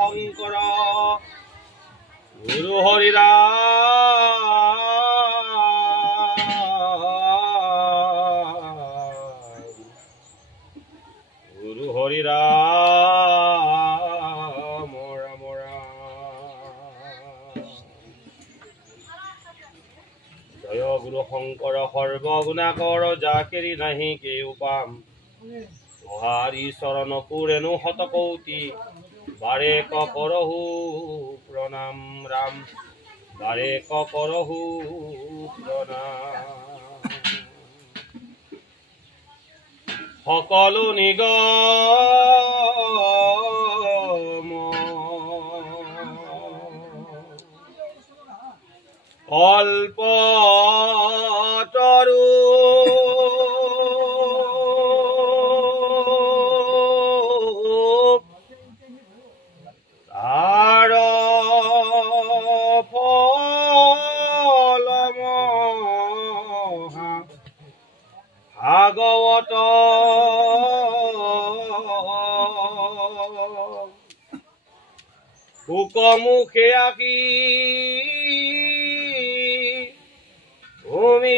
শংকৰ গুৰু হৰিৰাম ৰাম ৰাম। জয় গুৰু শংকৰ সৰ্বগুণাকৰ যাকেৰি নাহি কেও পাম হাৰি চৰণ পুৰেণু শতকৌটি বাৰে কৰহু প্ৰণাম ৰাম বাৰে কৰহু প্ৰণাম। সকলো নিগম কল্পতৰু তাৰ ফল ভাগৱত শুকমুখে আকি ভূমিত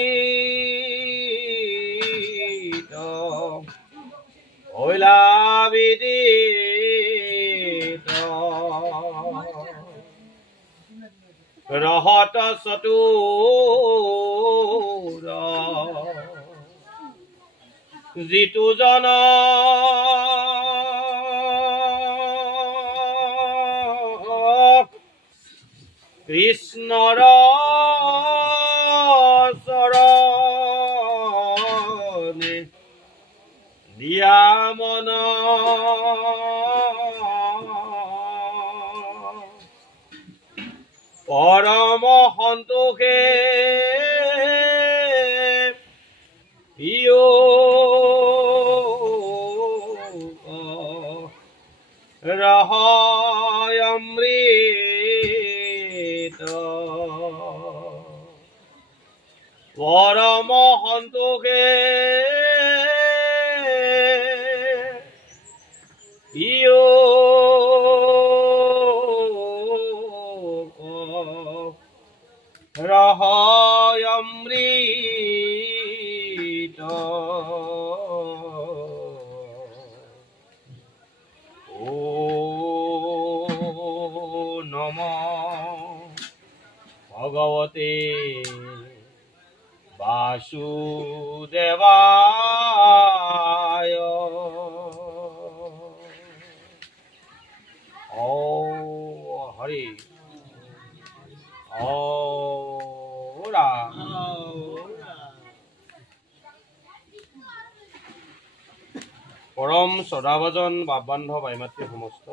হৈলাবিদিত ৰহত চতুৰ যিটো জন কৃষ্ণৰ চৰণে দিয়া মন পৰম সন্তোষে ৰহয় অমৃত পৰম সন্তোষে ৰহয় অমৃত। নম ভগৱতে বাসুদেৱায়। ও হৰি ও ৰাম। পৰম শ্ৰদ্ধাভাজন বান্ধৱ ভাই মাতৃ সমস্ত,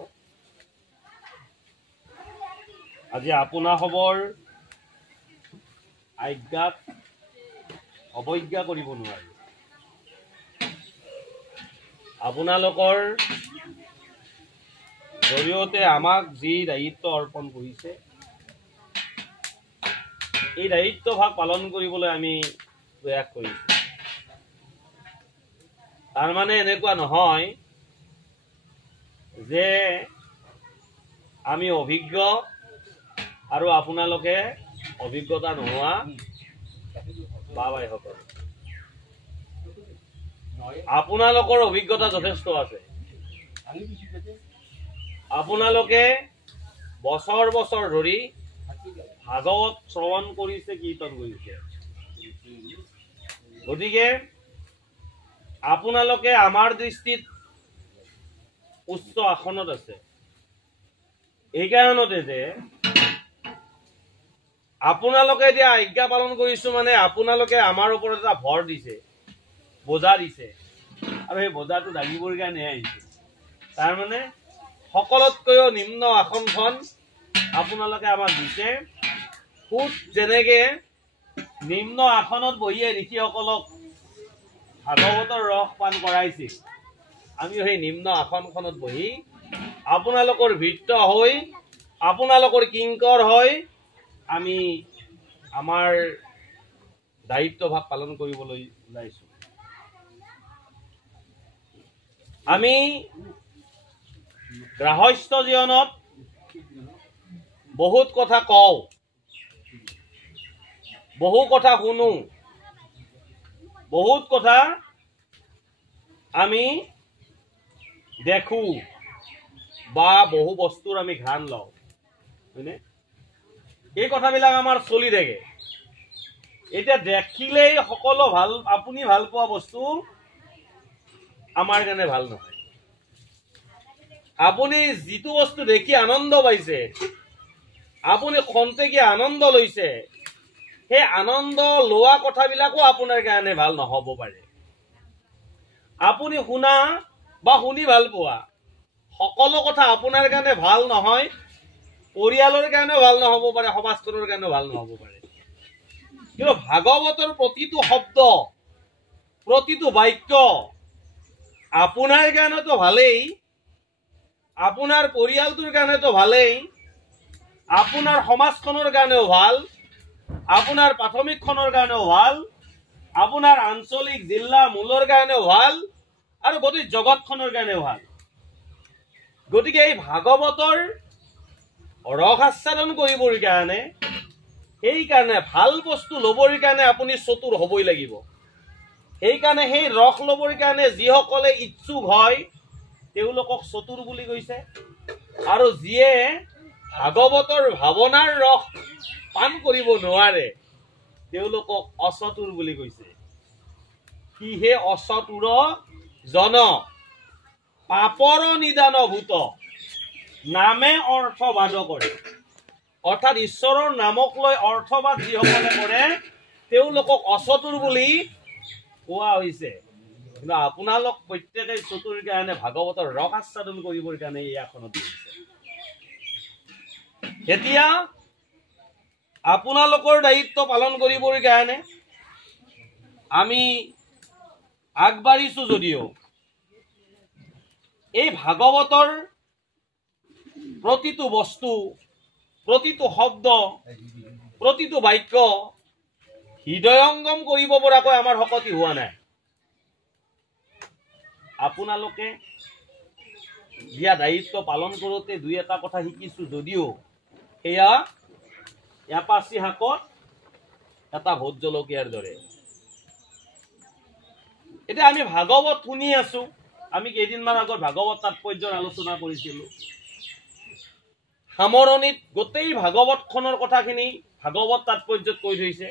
আজি আপোনাসৱৰ আজ্ঞাক অৱজ্ঞা কৰিব নোৱাৰি। আপোনালোকৰ জৰিয়তে আমাক যি দায়িত্ব অৰ্পণ কৰিছে, এই দায়িত্ব ভাগ পালন কৰিবলৈ আমি প্ৰয়াস কৰিছোঁ। তাৰ মানে এনেকুৱা নহয় যে আমি অভিজ্ঞ আৰু আপোনালোকে অভিজ্ঞতা নোহোৱা বাবাইসকল। আপোনালোকৰ অভিজ্ঞতা যথেষ্ট আছে। আপোনালোকে বছৰ বছৰ ধৰি ভাগৱত শ্ৰৱণ কৰিছে, কীৰ্তন কৰিছে। গতিকে আপোনালোকে আমাৰ দৃষ্টিত উচ্চ আসনত আছে। এই কাৰণতে যে আপোনালোকে এতিয়া আজ্ঞা পালন কৰিছো মানে আপোনালোকে আমাৰ ওপৰত এটা ভৰ দিছে, বোজা দিছে, আৰু সেই বোজাটো দাঙিবৰ কাৰণে আহিছে। তাৰ মানে সকলোতকৈও নিম্ন আসনখন আপোনালোকে আমাক দিছে। খুব যেনেকে নিম্ন আসনত বহিয়ে ঋষিসকলক ভাগৱতৰ ৰস পান কৰাইছিল, আমি সেই নিম্ন আসনখনত বহি আপোনালোকৰ ভৃত্য হৈ, আপোনালোকৰ কিংকৰ হৈ আমি আমাৰ দায়িত্ব ভাগ পালন কৰিবলৈ ওলাইছো। আমি গৃহস্থ জীৱনত বহুত কথা কওঁ, বহু কথা শুনো, বহুত কথা আমি দেখো বা বহু বস্তুৰ আমি ঘ্ৰাণ লওঁ, হয়নে? এই কথাবিলাক আমাৰ চলি থাকে। এতিয়া দেখিলেই সকলো ভাল, আপুনি ভাল পোৱা বস্তু আমাৰ কাৰণে ভাল নহয়। আপুনি যিটো বস্তু দেখি আনন্দ পাইছে, আপুনি খন্তেকীয়া আনন্দ লৈছে, সেই আনন্দ লোৱা কথাবিলাকো আপোনাৰ কাৰণে ভাল নহ'ব পাৰে। আপুনি শুনা বা শুনি ভাল পোৱা সকলো কথা আপোনাৰ কাৰণে ভাল নহয়, পৰিয়ালৰ কাৰণেও ভাল নহ'ব পাৰে, সমাজখনৰ কাৰণেও ভাল নহ'ব পাৰে। কিন্তু ভাগৱতৰ প্ৰতিটো শব্দ, প্ৰতিটো বাক্য আপোনাৰ কাৰণেতো ভালেই, আপোনাৰ পৰিয়ালটোৰ কাৰণেতো ভালেই, আপোনাৰ সমাজখনৰ কাৰণেও ভাল, আপোনাৰ প্ৰাথমিকখনৰ কাৰণেও ভাল, আপোনাৰ আঞ্চলিক জিলা মূলৰ কাৰণেও ভাল, আৰু গোটেই জগতখনৰ কাৰণেও ভাল। গতিকে এই ভাগৱতৰ ৰস আস্বাদন কৰিবৰ কাৰণে, সেইকাৰণে ভাল বস্তু ল'বৰ কাৰণে আপুনি চতুৰ হ'বই লাগিব। সেইকাৰণে সেই ৰস ল'বৰ কাৰণে যিসকলে ইচ্ছুক হয় তেওঁলোকক চতুৰ বুলি কৈছে, আৰু যিয়ে ভাগৱতৰ ভাৱনাৰ ৰস পান কৰিব নোৱাৰে তেওঁলোকক অচতুৰ বুলি কৈছে। কিহে অচতুৰ জন পাপৰ নিদান ভূত নামে অৰ্থবাদ কৰে। অৰ্থাৎ ঈশ্বৰৰ নামক লৈ অৰ্থবাদ যিসকলে কৰে তেওঁলোকক অচতুৰ বুলি কোৱা হৈছে। কিন্তু আপোনালোক প্ৰত্যেকে চতুৰ কাৰণে ভাগৱতৰ ৰস আস্বাদন কৰিবৰ কাৰণে এই আসনত বহিছে। এতিয়া আপোনালোকৰ দায়িত্ব পালন কৰিবৰ কাৰণে আমি আগবাঢ়িছো যদিও এই ভাগৱতৰ প্ৰতিটো বস্তু, প্ৰতিটো শব্দ, প্ৰতিটো বাক্য হৃদয়ংগম কৰিব পৰাকৈ আমাৰ শক্তি হোৱা নাই। আপোনালোকে দিয়া দায়িত্ব পালন কৰোঁতে দুই এটা কথা শিকিছো যদিও সেয়া এপাচি শাকত এটা ভোট জলকীয়াৰ দৰে। এতিয়া আমি ভাগৱত শুনি আছো, আমি কেইদিনমান আগত ভাগৱত তাৎপৰ্যৰ আলোচনা কৰিছিলো। সামৰণিত গোটেই ভাগৱতখনৰ কথাখিনি ভাগৱত তাৎপৰ্যত কৈ থৈছে।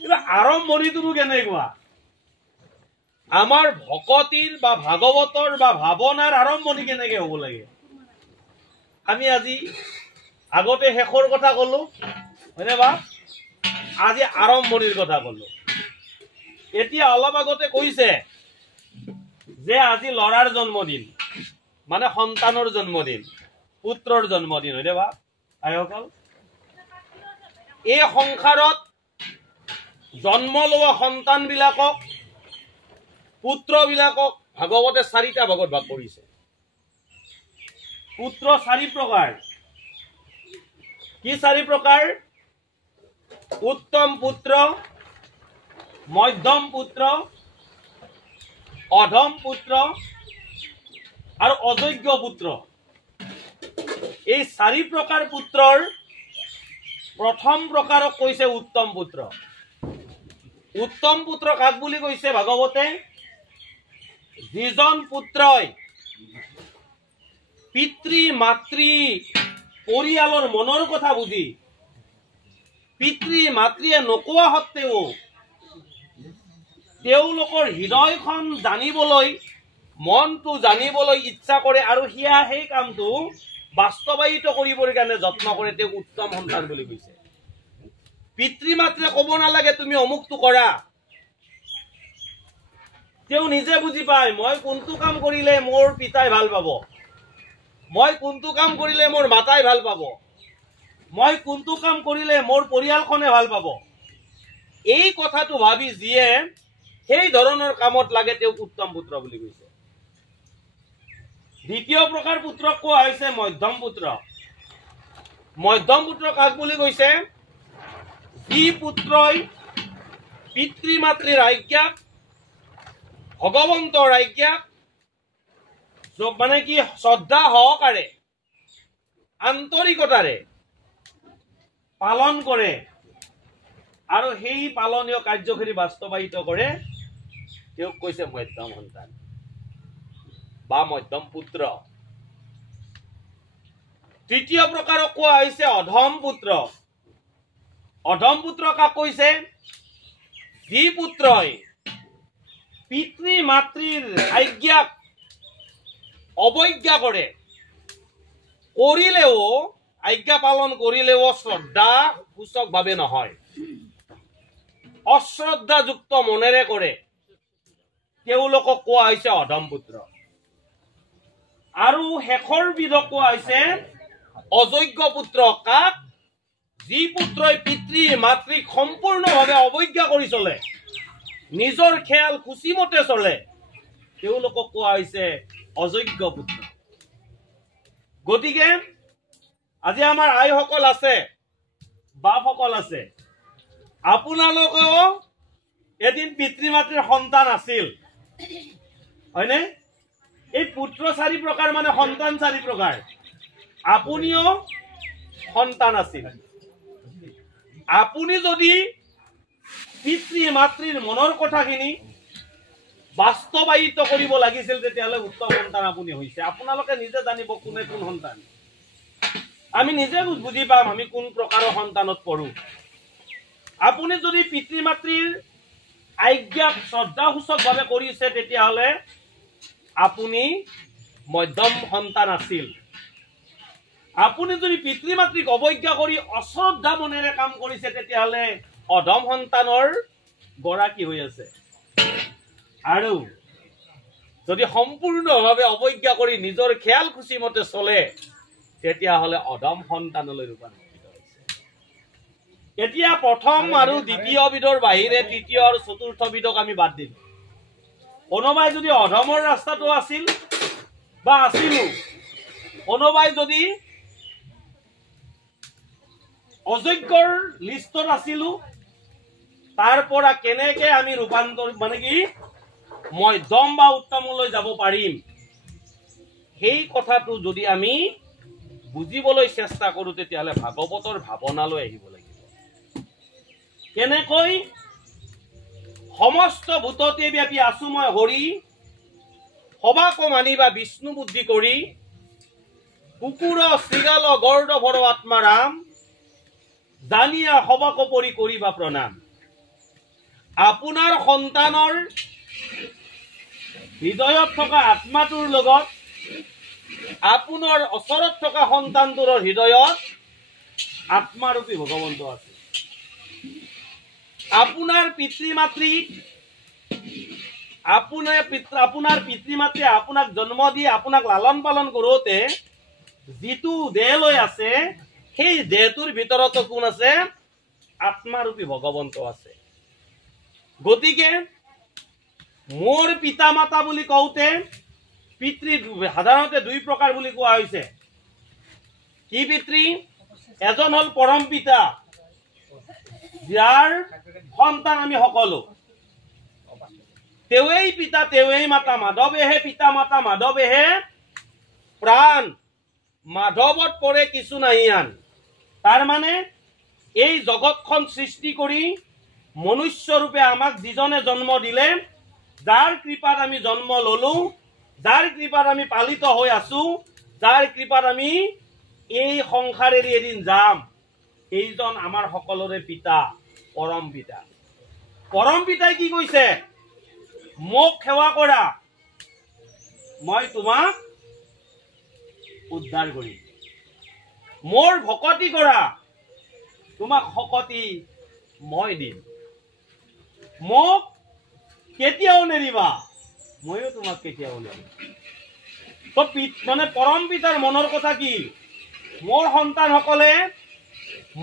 এতিয়া আৰম্ভণিটোনো কেনেকুৱা? আমাৰ ভকতিৰ বা ভাগৱতৰ বা ভাৱনাৰ আৰম্ভণি কেনেকে হ'ব লাগে? আমি আজি আগতে শেষৰ কথা কলো, হয়নে বা? আজি আৰম্ভণিৰ কথা কলো। এতিয়া অলপ আগতে কৈছে যে আজি ল'ৰাৰ জন্মদিন, মানে সন্তানৰ জন্মদিন, পুত্ৰৰ জন্মদিন, হয়নে বা আইসকল? এই সংসাৰত জন্ম লোৱা সন্তান বিলাকক, পুত্ৰ বিলাকক ভাগৱতে 4টা ভাগত ভাগ কৰিছে। পুত্ৰ 4 প্ৰকাৰ। কি 4 প্ৰকাৰ? উত্তম পুত্ৰ, মধ্যম পুত্ৰ, অধম পুত্ৰ আৰু অযোগ্য পুত্ৰ। এই 4 প্ৰকাৰ পুত্ৰৰ প্ৰথম প্ৰকাৰক কৈছে উত্তম পুত্ৰ। উত্তম পুত্ৰ কাক বুলি কৈছে ভাগৱতে? যিজন পুত্ৰই পিতৃ মাতৃ পৰিয়ালৰ মনৰ কথা বুজি, পিতৃ মাতৃয়ে নোকোৱা সত্ত্বেও তেওঁলোকৰ হৃদয়খন জানিবলৈ, মনটো জানিবলৈ ইচ্ছা কৰে আৰু সেই কামটো বাস্তৱায়িত কৰিবৰ কাৰণে যত্ন কৰে, তেওঁক উত্তম সন্তান বুলি কৈছে। পিতৃ মাতৃয়ে ক'ব নালাগে তুমি অমুকটো কৰা, তেওঁ নিজে বুজি পায় মই কোনটো কাম কৰিলে মোৰ পিতাই ভাল পাব, মই কোনটো কাম কৰিলে মোৰ মাতাই ভাল পাব, মই কোনটো কাম কৰিলে মোৰ পৰিয়ালখনে ভাল পাব। এই কথাটো ভাবি যিয়ে সেই ধৰণৰ কামত লাগে তেওঁক উত্তম পুত্ৰ বুলি কৈছে। দ্বিতীয় প্ৰকাৰ পুত্ৰক কোৱা হৈছে মধ্যম পুত্ৰ। মধ্যম পুত্ৰ কাক বুলি কৈছে? যি পুত্ৰই পিতৃ মাতৃৰ আজ্ঞাক, ভগৱন্তৰ আজ্ঞাক মানে কি শ্ৰদ্ধা সহকাৰে আন্তৰিকতাৰে পালন কৰে আৰু সেই পালনীয় কাৰ্যখিনি বাস্তৱায়িত কৰে তেওঁক কৈছে মধ্যম সন্তান বা মধ্যম পুত্ৰ। তৃতীয় প্ৰকাৰক কোৱা হৈছে অধম পুত্ৰ। অধম পুত্ৰ কাক কৈছে? যি পুত্ৰই পিতৃ মাতৃৰ আজ্ঞাক অৱজ্ঞা কৰে, কৰিলেও আজ্ঞা পালন কৰিলেও শ্ৰদ্ধা সূচকভাৱে নহয়, অশ্ৰদ্ধাযুক্ত মনেৰে কৰে, তেওঁলোকক কোৱা হৈছে অধম পুত্ৰ। আৰু শেষৰ বিধক কোৱা হৈছে অযোগ্য পুত্ৰ। কাক? যি পুত্ৰই পিতৃ মাতৃক সম্পূৰ্ণভাৱে অৱজ্ঞা কৰি চলে, নিজৰ খেয়াল খুচিমতে চলে, তেওঁলোকক কোৱা হৈছে অযোগ্য পুত্ৰ। গতিকে আজি আমাৰ আইসকল আছে, বাপসকল আছে, আপোনালোকেও এদিন পিতৃ মাতৃৰ সন্তান আছিল, হয়নে? এই পুত্ৰ 4 প্ৰকাৰ মানে সন্তান 4 প্ৰকাৰ। আপুনিও সন্তান আছিল। আপুনি যদি পিতৃ মাতৃৰ মনৰ কথাখিনি বাস্তৱায়িত কৰিব লাগিছিল, তেতিয়াহ'লে উত্তম সন্তান আপুনি হৈছে। আপোনালোকে নিজে জানিব কোনে কোন সন্তান। আমি নিজে বুজি পাম আমি কোন প্ৰকাৰৰ সন্তানত পঢ়ো। আপুনি যদি পিতৃ মাতৃৰ আজ্ঞাক শ্ৰদ্ধাসূচকভাৱে কৰিছে, তেতিয়াহ'লে আপুনি মধ্যম সন্তান আছিল। আপুনি যদি পিতৃ মাতৃক অৱজ্ঞা কৰি অশ্ৰদ্ধা মনেৰে কাম কৰিছে, তেতিয়াহ'লে অধম সন্তানৰ গৰাকী হৈ আছে। আৰু যদি সম্পূৰ্ণভাৱে অৱজ্ঞা কৰি নিজৰ খেয়াল খুচি মতে চলে, তেতিয়াহ'লে অধম সন্তানলৈ ৰূপান্তৰিত হৈছে। এতিয়া প্ৰথম আৰু দ্বিতীয় বিধৰ বাহিৰে তৃতীয় আৰু চতুৰ্থ বিধক আমি বাদ দিম। কোনোবাই যদি অধমৰ ৰাস্তাটো আছিল বা আছিলো, কোনোবাই যদি অযোগ্যৰ লিষ্টত আছিলো, তাৰ পৰা কেনেকে আমি ৰূপান্তৰ মানে কি মধ্যম বা উত্তমলৈ যাব পাৰিম, সেই কথাটো যদি আমি বুজিবলৈ চেষ্টা কৰো, তেতিয়াহ'লে ভাগৱতৰ ভাৱনালৈ আহিব লাগিব। কেনেকৈ সমস্ত ভূততে ব্যাপী আছো মই হৰি, সবাক মানি বা বিষ্ণু বুদ্ধি কৰি, কুকুৰ শৃগাল গৰ্দভৰ আত্মাৰাম, জানিয়া সবাক পৰি কৰিবা প্ৰণাম। আপোনাৰ সন্তানৰ হৃদয়ত থকা আত্মাটোৰ লগত আপোনাৰ ওচৰত থকা সন্তানটোৰ হৃদয়ত আত্মাৰূপী ভগৱন্ত আছে। আপোনাৰ পিতৃ মাতৃক আপোনাৰ পিতৃ মাতৃয়ে আপোনাক জন্ম দি আপোনাক লালন পালন কৰোতে যিটো দেহ লৈ আছে, সেই দেহটোৰ ভিতৰতো কোন আছে? আত্মাৰূপী ভগৱন্ত আছে। গতিকে মোৰ পিতা মাতা বুলি কওঁতে পিতৃ সাধাৰণতে 2 প্ৰকাৰ বুলি কোৱা হৈছে। কি পিতৃ? এজন হ'ল পৰম পিতা, যাৰ সন্তান আমি সকলো। তেৱেই পিতা তেৱেই মাতা, মাধৱেহে পিতা মাতা মাধৱেহে প্ৰাণ, মাধৱত পৰে কিছু নাহি আন। তাৰ মানে এই জগতখন সৃষ্টি কৰি মনুষ্য ৰূপে আমাক যিজনে জন্ম দিলে, যাৰ কৃপাত আমি জন্ম ললো, যাৰ কৃপাত আমি পালিত হৈ আছো, যাৰ কৃপাত আমি এই সংসাৰেৰে এদিন যাম, এইজন আমাৰ সকলোৰে পিতা, পৰম পিতা। পৰম পিতাই কি কৈছে? মোক সেৱা কৰা, মই তোমাক উদ্ধাৰ কৰিম। মোৰ ভকতি কৰা, তোমাক শকতি মই দিম। মোক কেতিয়াও নেৰিবা, ময়ো তোমাক কেতিয়াও নেৰিম। তো মানে পৰম পিতাৰ মনৰ কথা কি? মোৰ সন্তানসকলে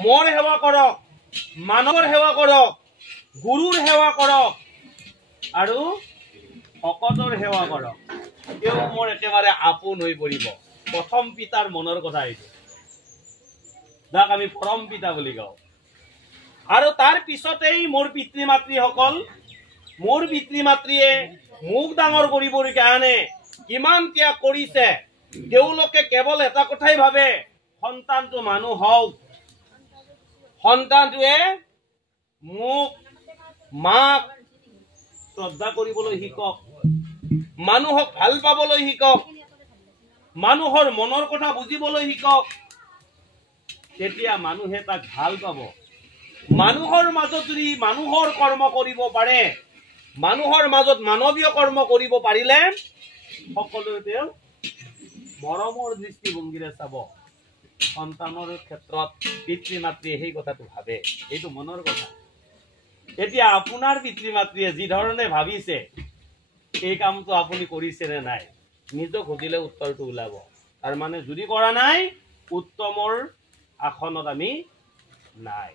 মোৰ সেৱা কৰক, মানৱৰ সেৱা কৰক, গুৰুৰ সেৱা কৰক আৰু ভকতৰ সেৱা কৰক, তেওঁ মোৰ একেবাৰে আপোন হৈ পৰিব। প্ৰথম পিতাৰ মনৰ কথা এইটো, যাক আমি পৰম পিতা বুলি কওঁ। আৰু তাৰ পিছতেই মোৰ পিতৃ মাতৃসকল, মোৰ পিতৃ মাতৃয়ে মোক ডাঙৰ কৰিবৰ কাৰণে কিমান ত্যাগ কৰিছে তেওঁলোকে কেৱল এটা কথাই ভাবে সন্তানটো মানুহ হওক সন্তানটোৱে মোক মাক শ্ৰদ্ধা কৰিবলৈ শিকক মানুহক ভাল পাবলৈ শিকক মানুহৰ মনৰ কথা বুজিবলৈ শিকক তেতিয়া মানুহে তাক ভাল পাব মানুহৰ মাজত যদি মানুহৰ কৰ্ম কৰিব পাৰে মানুহৰ মাজত মানৱীয় কৰ্ম কৰিব পাৰিলে সকলোৱে তেওঁ মৰমৰ দৃষ্টিভংগীৰে চাব সন্তানৰ ক্ষেত্ৰত পিতৃ মাতৃয়ে সেই কথাটো ভাবে এইটো মনৰ কথা এতিয়া আপোনাৰ পিতৃ মাতৃয়ে যি ধৰণে ভাবিছে এই কামটো আপুনি কৰিছে নে নাই নিজক সুধিলে উত্তৰটো ওলাব তাৰ মানে যদি কৰা নাই উত্তমৰ আসনত আমি নাই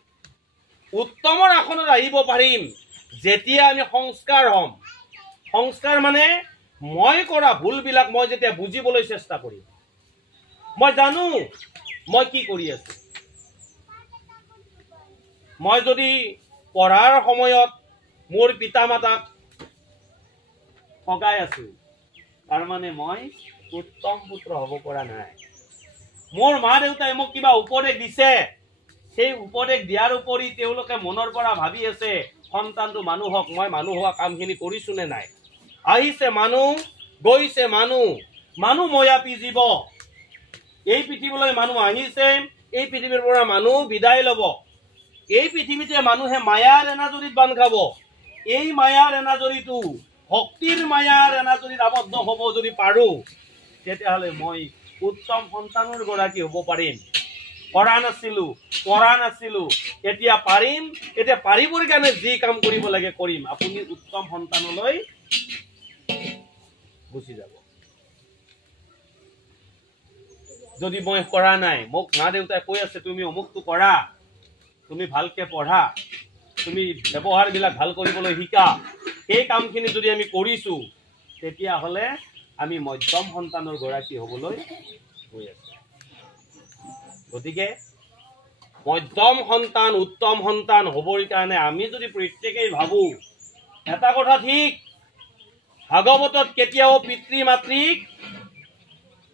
উত্তমৰ আসনত আহিব পাৰিম যেতিয়া আমি সংস্কাৰ হ'ম সংস্কাৰ মানে মই কৰা ভুলবিলাক মই যেতিয়া বুজিবলৈ চেষ্টা কৰিম মই জানো মই কি কৰি আছো মই যদি পঢ়াৰ সময়ত মোৰ পিতা মাতাক ঠগাই আছো তাৰ মানে মই উত্তম পুত্ৰ হ'ব পৰা নাই মোৰ মা দেউতাই মোক কিবা উপদেশ দিছে সেই উপদেশ দিয়াৰ উপৰি তেওঁলোকে মনৰ পৰা ভাবি আছে সন্তানটো মানুহ হওক মই মানুহ হোৱা কামখিনি কৰিছো নে নাই আহিছে মানুহ গৈছে মানুহ ময়াপী জীৱ এই পৃথিৱীলৈ মানুহ আহিছে এই পৃথিৱীৰ পৰা মানুহ বিদায় ল'ব এই পৃথিৱীতে মানুহে মায়াৰ এনাজৰীত বান্ধ খাব এই মায়াৰ এনাজৰীটো ভক্তিৰ মায়াৰ এনাজৰীত আবদ্ধ হ'ব যদি পাৰো তেতিয়াহ'লে মই উত্তম সন্তানৰ গৰাকী হ'ব পাৰিম কৰা নাছিলো এতিয়া পাৰিম এতিয়া পাৰিবৰ কাৰণে যি কাম কৰিব লাগে কৰিম আপুনি উত্তম সন্তানলৈ গুচি যাব যদি মই কৰা নাই মোক মা দেউতাই কৈ আছে তুমি অমুকটো কৰা তুমি ভালকে পঢ়া তুমি ব্যৱহাৰবিলাক ভাল কৰিবলৈ শিকা এই কামখিনি যদি আমি কৰিছো তেতিয়াহ'লে আমি মধ্যম সন্তানৰ গৰাকী হ'বলৈ গৈ আছো গতিকে মধ্যম সন্তান উত্তম সন্তান হ'বৰ কাৰণে আমি যদি প্ৰত্যেকেই ভাবো এটা কথা ঠিক ভাগৱতত কেতিয়াও পিতৃ মাতৃক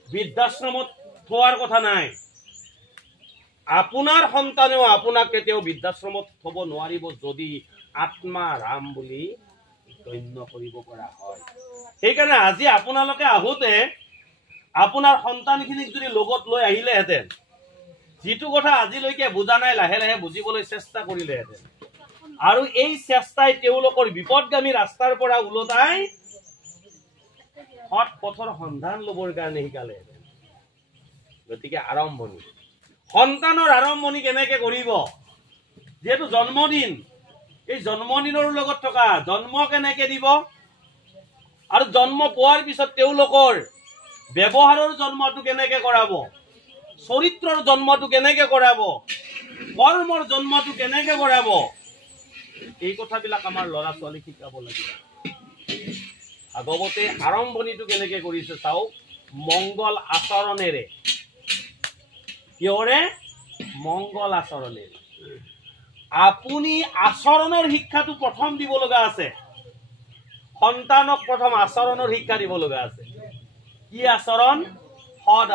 বৃদ্ধাশ্ৰমত থোৱাৰ কথা নাই আপোনাৰ সন্তানেও আপোনাক কেতিয়াও বৃদ্ধাশ্ৰমত থব নোৱাৰিব যদি আত্মা ৰাম বুলি গণ্য কৰিব পৰা হয় সেইকাৰণে আজি আপোনালোকে আহোঁতে আপোনাৰ সন্তানখিনিক যদি লগত লৈ আহিলেহেঁতেন যিটো কথা আজিলৈকে বুজা নাই লাহে লাহে বুজিবলৈ চেষ্টা কৰিলেহেঁতেন আৰু এই চেষ্টাই তেওঁলোকৰ বিপদগামী ৰাস্তাৰ পৰা ওলটাই সৎ পথৰ সন্ধান ল'বৰ কাৰণে শিকালেহেঁতেন গতিকে আৰম্ভণি সন্তানৰ আৰম্ভণি কেনেকে কৰিব যেহেতু জন্মদিন এই জন্মদিনৰ লগত থকা জন্ম কেনেকে দিব আৰু জন্ম পোৱাৰ পিছত তেওঁলোকৰ ব্যৱহাৰৰ জন্মটো কেনেকে কৰাব চৰিত্ৰৰ জন্মটো কেনেকে কৰাব কৰ্মৰ জন্মটো কেনেকে কৰাব এই কথাবিলাক আমাৰ ল'ৰা ছোৱালীক শিকাব লাগিব ভাগৱতে আৰম্ভণিটো কেনেকে কৰিছে চাওক মংগল আচৰণেৰে কিয়ৰে মংগল আচৰণেৰে আপুনি আচৰণৰ শিক্ষাটো প্ৰথম দিব লগা আছে সন্তানক প্ৰথম আচৰণৰ শিক্ষা দিব লগা আছে কি আচৰণ সদ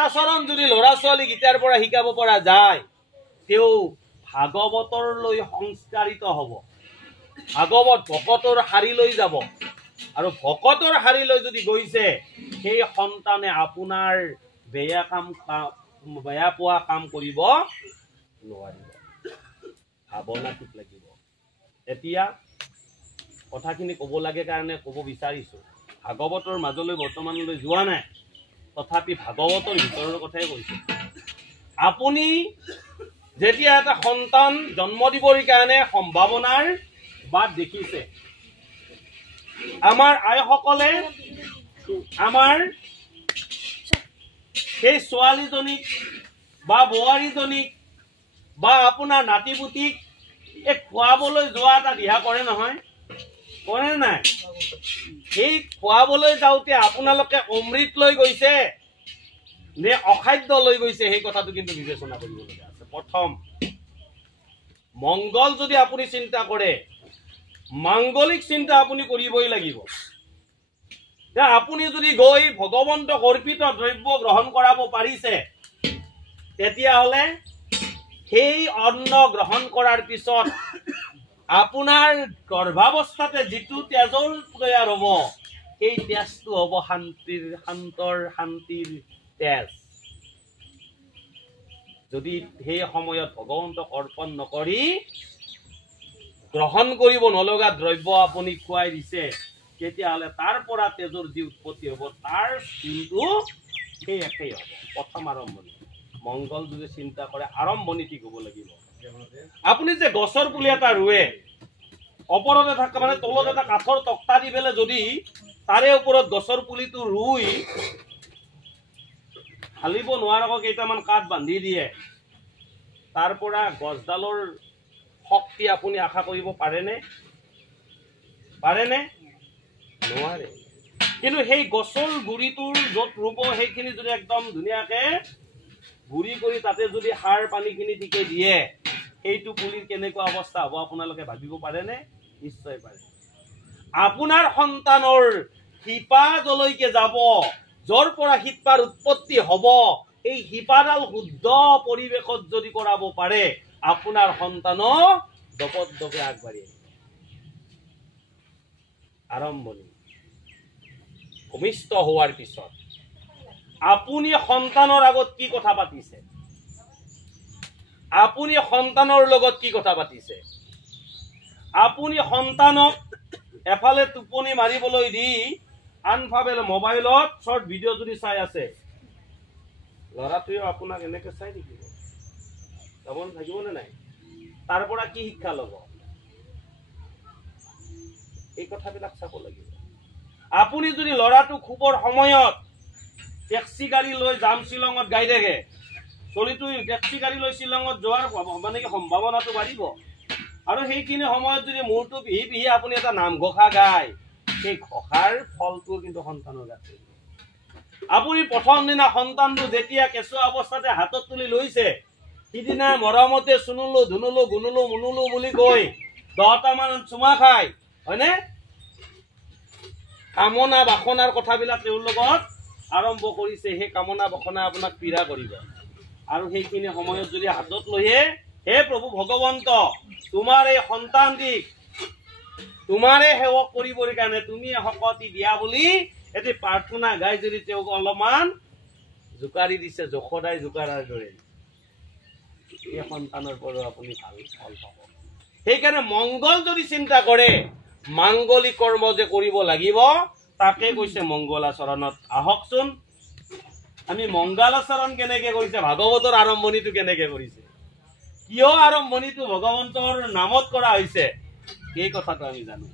আচৰণ যদি ল'ৰা ছোৱালীক এতিয়াৰ পৰা শিকাব পৰা যায় তেওঁ ভাগৱতৰলৈ সংস্কাৰিত হ'ব ভাগৱত ভকতৰ শাৰীলৈ যাব আৰু ভকতৰ শাৰীলৈ যদি গৈছে সেই সন্তানে আপোনাৰ বেয়া পোৱা কাম কৰিব নোৱাৰিব ভাৱনাটোত লাগিব এতিয়া কথাখিনি ক'ব লাগে কাৰণে ক'ব বিচাৰিছো ভাগৱতৰ মাজলৈ বৰ্তমানলৈ যোৱা নাই তথাপি ভাগৱতৰ ভিতৰৰ কথাই কৈছো আপুনি যেতিয়া এটা সন্তান জন্ম দিবৰ কাৰণে সম্ভাৱনাৰ বাট দেখিছে আমাৰ আইসকলে আমাৰ সেই ছোৱালীজনীক বা বোৱাৰীজনীক বা আপোনাৰ নাতিপুতিক এই খুৱাবলৈ যোৱা এটা দিহা কৰে নহয় কৰে নাই সেই খুৱাবলৈ যাওঁতে আপোনালোকে অমৃত লৈ গৈছে নে অখাদ্য লৈ গৈছে সেই কথাটো কিন্তু বিবেচনা কৰিবলগীয়া আছে প্ৰথম মংগল যদি আপুনি চিন্তা কৰে মাংগলিক চিন্তা আপুনি কৰিবই লাগিব আপুনি যদি গৈ ভগৱন্তক অৰ্পিত দ্ৰব্য গ্ৰহণ কৰাব পাৰিছে, তেতিয়াহ'লে সেই অন্ন গ্ৰহণ কৰাৰ পিছত আপোনাৰ গৰ্ভাৱস্থাতে যিটো তেজৰ তৈয়াৰ হ'ব, সেই তেজটো হ'ব শান্তিৰ তেজ। যদি সেই সময়ত ভগৱন্তক অৰ্পণ নকৰি গ্ৰহণ কৰিব নলগা দ্ৰব্য আপুনি খুৱাই দিছে, তেতিয়াহ'লে তাৰ পৰা তেজৰ যি উৎপত্তি হ'ব, তাৰ কিন্তু সেই একেই হ'ব। প্ৰথম আৰম্ভণি মংগল যদি চিন্তা কৰে আৰম্ভণি ঠিক হ'ব লাগিব। আপুনি যে গছৰ পুলি এটা ৰুৱে, ওপৰতে থাকে মানে তলত এটা কাঠৰ তক্তা দি পেলাই যদি তাৰে ওপৰত গছৰ পুলিটো ৰুই হালিব নোৱাৰাকৈ কেইটামান কাঠ বান্ধি দিয়ে, তাৰ পৰা গছডালৰ শক্তি আপুনি আশা কৰিব পাৰেনে? নোৱাৰে। কিন্তু সেই গছৰ গুৰিটোৰ য'ত ৰুব, সেইখিনি যদি একদম ধুনীয়াকে গুৰি কৰি তাতে যদি সাৰ পানীখিনি ঠিকে দিয়ে, সেইটো পুলিৰ কেনেকুৱা অৱস্থা হ'ব আপোনালোকে ভাবিব পাৰেনে? নিশ্চয় পাৰে। আপোনাৰ সন্তানৰ শিপা যলৈকে যাব, য'ৰ পৰা শিপাৰ উৎপত্তি হ'ব, এই শিপাডাল শুদ্ধ পৰিৱেশত যদি কৰাব পাৰে, আপোনাৰ সন্তানো দপদপে আগবাঢ়ি আহিব। আৰম্ভণি ভূমিষ্ঠ হোৱাৰ পিছত আপুনি সন্তানৰ আগত কি কথা পাতিছে? আপুনি সন্তানৰ লগত কি কথা পাতিছে? আপুনি সন্তানক এফালে টোপনি মাৰিবলৈ দি আনফালে মোবাইলত শৰ্ট ভিডিঅ' যদি চাই আছে, ল'ৰাটোৱেও আপোনাক এনেকে চাই থাকিব, যাবন থাকিবনে নাই? তাৰ পৰা কি শিক্ষা ল'ব? এই কথাবিলাক চাব লাগিব। আপুনি যদি ল'ৰাটো খুবৰ সময়ত টেক্সি গাড়ী লৈ যাম শ্বিলঙত গাই থাকে, চলিটো টেক্সি গাড়ী লৈ শ্বিলঙত যোৱাৰ মানে কি সম্ভাৱনাটো বাঢ়িব। আৰু সেইখিনি সময়ত যদি মূৰটো পিহি পিহি আপুনি এটা নামঘোষা গায়, সেই ঘোষাৰ ফলটো কিন্তু সন্তানৰ গাত। আপুনি প্ৰথম দিনা সন্তানটো যেতিয়া কেঁচুৱা অৱস্থাতে হাতত তুলি লৈছে, সিদিনা মৰমতে চুনুলো ধুনুলো গুনুলো মুনুলো বুলি কৈ 10টামান চুমা খায়, হয়নে? কামনা বাসনাৰ কথাবিলাক তেওঁৰ লগত আৰম্ভ কৰিছে। সেই কামনা বাসনা আপোনাক পীড়া কৰিব। আৰু সেইখিনি সময়ত যদি হাতত লৈয়ে, হে প্ৰভু ভগৱন্ত, তোমাৰ এই সন্তানটিক তোমাৰে সেৱক কৰিবৰ কাৰণে তুমি শক্তি দিয়া বুলি এটি প্ৰাৰ্থনা গাই যদি তেওঁক অলপমান জোকাৰি দিছে, যশোদাই জোকাৰাৰ দৰে, এই সন্তানৰ পৰা আপুনি ভাল ফল পাব। সেইকাৰণে মংগল যদি চিন্তা কৰে, মাংগলিক কৰ্ম যে কৰিব লাগিব, তাকে কৈছে মংগলাচৰণত। আহকচোন আমি মংগলাচৰণ কেনেকে কৰিছে, ভাগৱতৰ আৰম্ভণিটো কেনেকে কৰিছে, কিয় আৰম্ভণিটো ভগৱন্তৰ নামত কৰা হৈছে, এই কথাটো আমি জানো।